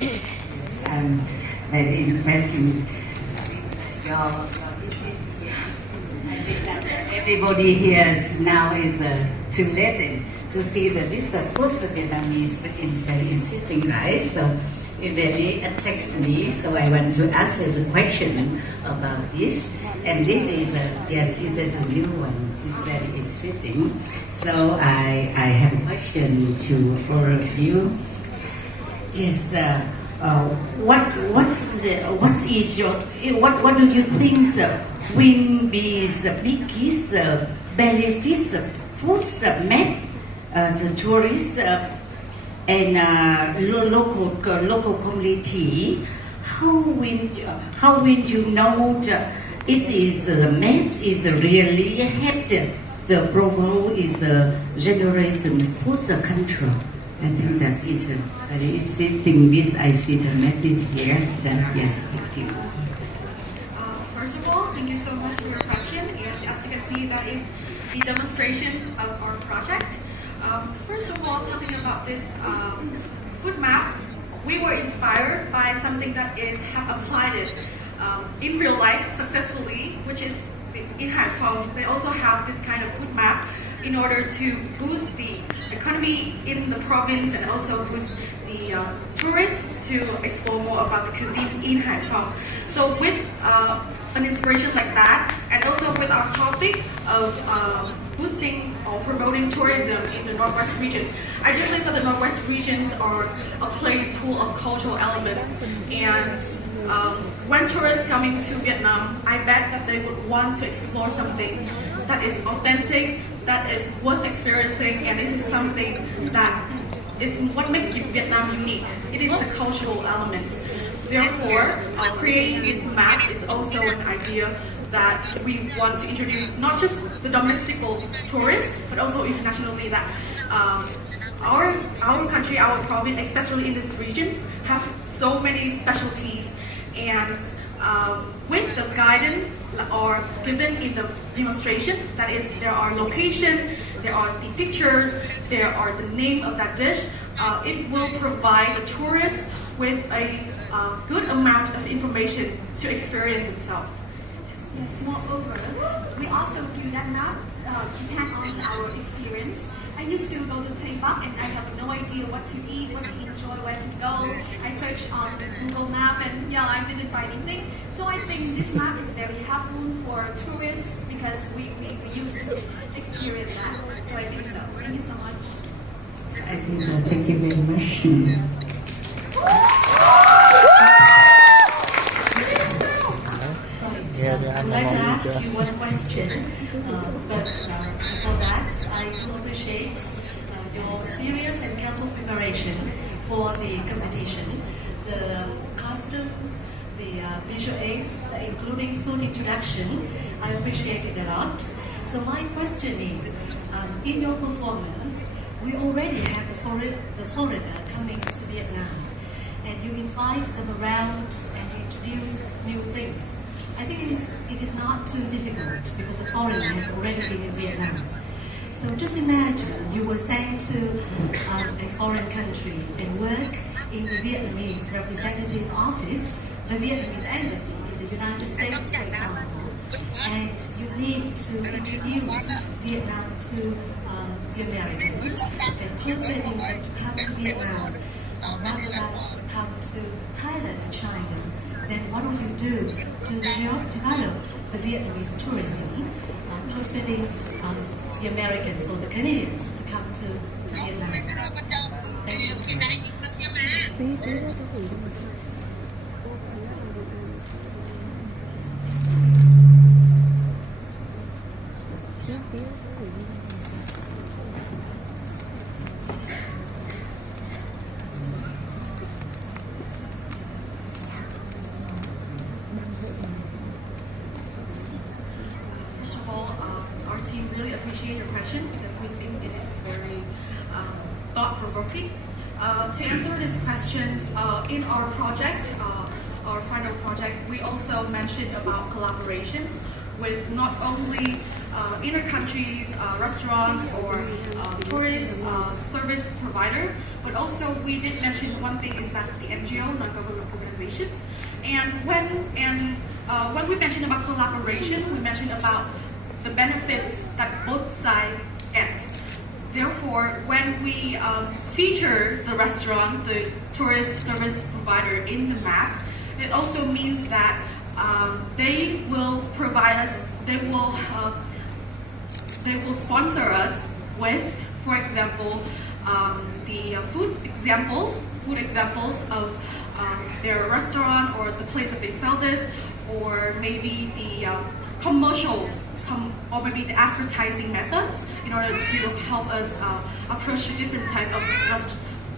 Yes, I'm very impressing. Your business here. I think that everybody here now is too late to see that this first Vietnamese is very interesting, right? So it really attracts me. So I want to ask you the question about this. And this is yes, it is a new one. It's very interesting. So I have a question to all of you. Yes. What do you think will be the biggest benefits food map the tourists and local community? How will you know the map is really helped the program is generation food control? I think that is very interesting. This I see the message here. Then yes, thank you. First of all, thank you so much for your question. And as you can see, that is the demonstrations of our project. First of all, talking about this food map, we were inspired by something that have applied it in real life successfully, which is in Haiphong. They also have this kind of food map in order to boost the economy in the province and also boost the tourists to explore more about the cuisine in Haiphong. So with an inspiration like that, and also with our topic of boosting or promoting tourism in the Northwest region, I do believe that the Northwest regions are a place full of cultural elements, and when tourists coming to Vietnam, I bet that they would want to explore something that is authentic, that is worth experiencing, and it is something that is what makes Vietnam unique. It is the cultural elements. Therefore, creating this map is also an idea that we want to introduce not just the domestic tourists, but also internationally, that our country, our province, especially in these regions, have so many specialties. And with the guidance or given in the demonstration, that is, there are location, there are the pictures, there are the name of that dish, it will provide the tourists with a good amount of information to experience themselves. Yes, moreover, we also do that map depend on our experience. I used to go to Taiwan and I have no idea what to eat, what to enjoy, where to go. I searched on Google Map and yeah, I didn't find anything. So I think this map is very helpful for tourists because we used to experience that. So I think so. Thank you so much. I think so. Thank you very much. I'd like to ask you one question, but before that, I do appreciate your serious and careful preparation for the competition, the costumes, the visual aids, including food introduction. I appreciate it a lot. So my question is, in your performance, we already have the foreigner coming to Vietnam, and you invite them around and introduce new things. I think it is not too difficult because the foreigner has already been in Vietnam. So just imagine you were sent to a foreign country and work in the Vietnamese representative office, the Vietnamese embassy in the United States, for example, and you need to introduce Vietnam to the Americans and persuading them to come to Vietnam rather than come to Thailand and China. Then what will you do to help develop the Vietnamese tourism, persuading the Americans or the Canadians to come to Vietnam? Thank you. First of all, our team really appreciate your question because we think it is very thought-provoking. To answer these questions, in our project, our final project, we also mentioned about collaborations with not only inner countries restaurants or tourist service provider. But also we did mention one thing is that the NGO, non-government organizations, and when we mentioned about collaboration, we mentioned about the benefits that both sides get. Therefore, when we feature the restaurant, the tourist service provider in the map, it also means that they will provide us, they will sponsor us with, for example, the food examples of their restaurant or the place that they sell this, or maybe the commercials, or maybe the advertising methods in order to help us approach a different type of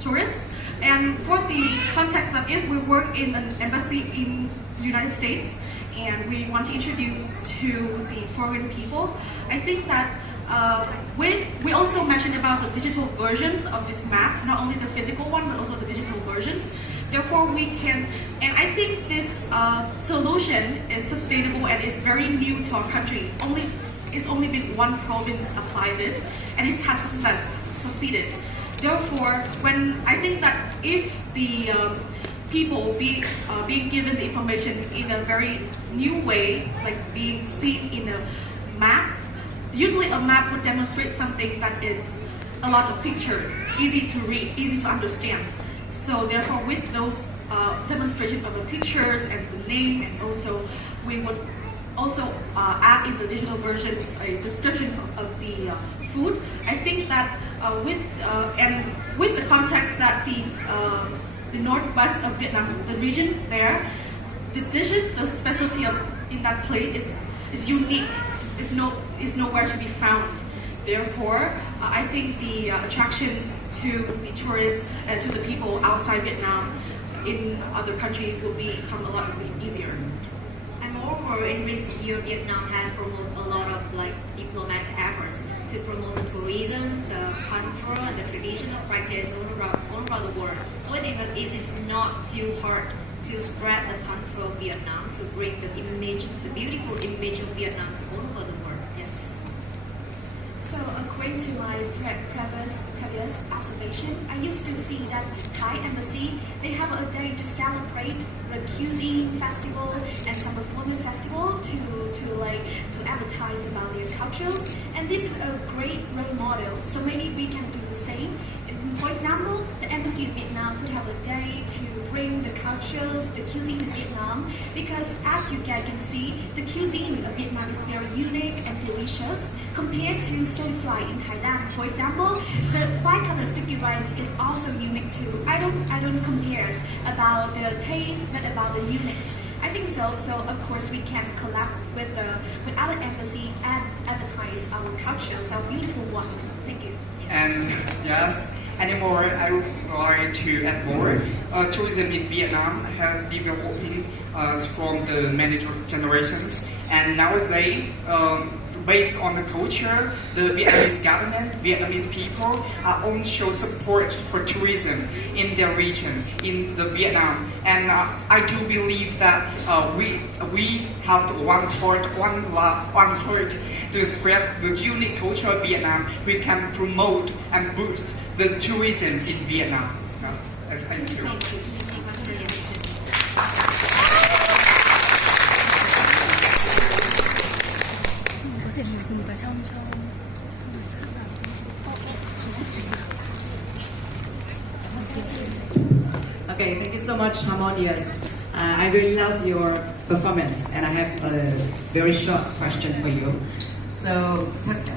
tourists. And for the context that if we work in an embassy in the United States and we want to introduce to the foreign people, I think that we also mentioned about the digital version of this map, not only the physical one, but also the digital versions. Therefore, we can, and I think this solution is sustainable and is very new to our country. It's only been one province apply this, and it has succeeded. Therefore, when I think that if the people being given the information in a very new way, like being seen in a map, usually a map would demonstrate something that is a lot of pictures, easy to read, easy to understand. So therefore, with those demonstration of the pictures and the name, and also we would also add in the digital versions a description of the food. I think that with the context that the northwest of Vietnam, the region there, the dishes, the specialty in that plate is unique. Is nowhere to be found. Therefore, I think the attractions to the tourists and to the people outside Vietnam in other countries will become a lot easier. And moreover, in recent years, Vietnam has promoted a lot of diplomatic efforts to promote the tourism, the culture, and the traditional practice all around the world. So I think that this is not too hard to spread the culture of Vietnam, to bring the beautiful image of Vietnam to all over the world. Yes. So according to my previous observation, I used to see that Thai embassy, they have a day to celebrate the cuisine festival and summer food festival to advertise about their cultures, and this is a great role model. So maybe we can do the same. For example, the embassy in Vietnam could have a day to bring the cultures, the cuisine of Vietnam, because as you guys can see, the cuisine of Vietnam is very unique and delicious compared to soi xoài in Thailand. For example, the white color sticky rice is also unique too. I don't compare about the taste, but about the uniqueness. I think so. So of course we can collab with other embassy and advertise our cultures, our beautiful one. Thank you. And yes, anymore, I would like to add more. Tourism in Vietnam has developed from the many generations, and nowadays, based on the culture, the Vietnamese government, Vietnamese people are also support for tourism in their region, in the Vietnam. And I do believe that we have one heart, one love, one heart to spread the unique culture of Vietnam. We can promote and boost the tourism in Vietnam. So, thank you. Thank you. Okay, thank you so much, Harmonious. I really love your performance, and I have a very short question for you. So,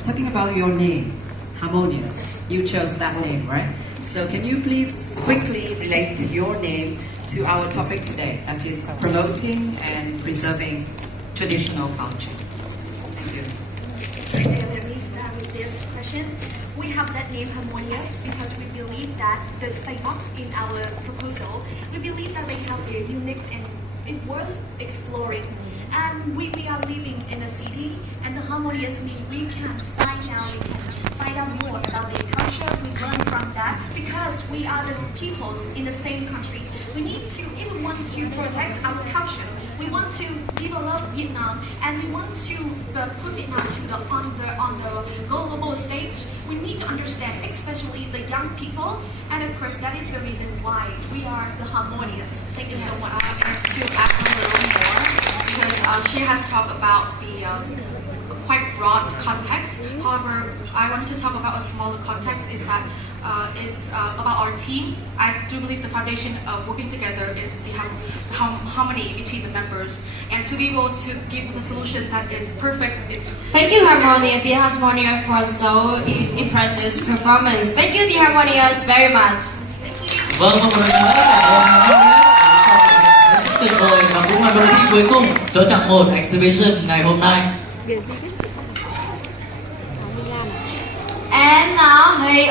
talking about your name, Harmonious, you chose that name, right? So, can you please quickly relate your name to our topic today, that is promoting and preserving traditional culture? Thank you. Okay, let me start with this question. We have that name Harmonious because we believe that the Taiwan in our proposal, we believe that they have their unique and it's worth exploring. And we are living in a city, and the Harmonious mean we can find out more about the culture. We learn from that because we are the peoples in the same country. We need to, if we want to protect our culture, we want to develop Vietnam, and we want to put Vietnam on the global stage. We need to understand, especially the young people, and of course that is the reason why we are the Harmonious. Thank you so much. And to add a little more, because she has talked about the quite broad context. However, I wanted to talk about a smaller context. Is that it's about our team. I do believe the foundation of working together is the harmony between the members, and to be able to give the solution that is perfect. Thank you, Harmonious, the Harmonious, for so impressive performance. Thank you, the Harmonious, very much. Vâng, một lần nữa rất tuyệt vời và cũng là bài thi cuối cùng cho chặng 1 exhibition ngày hôm nay. And now he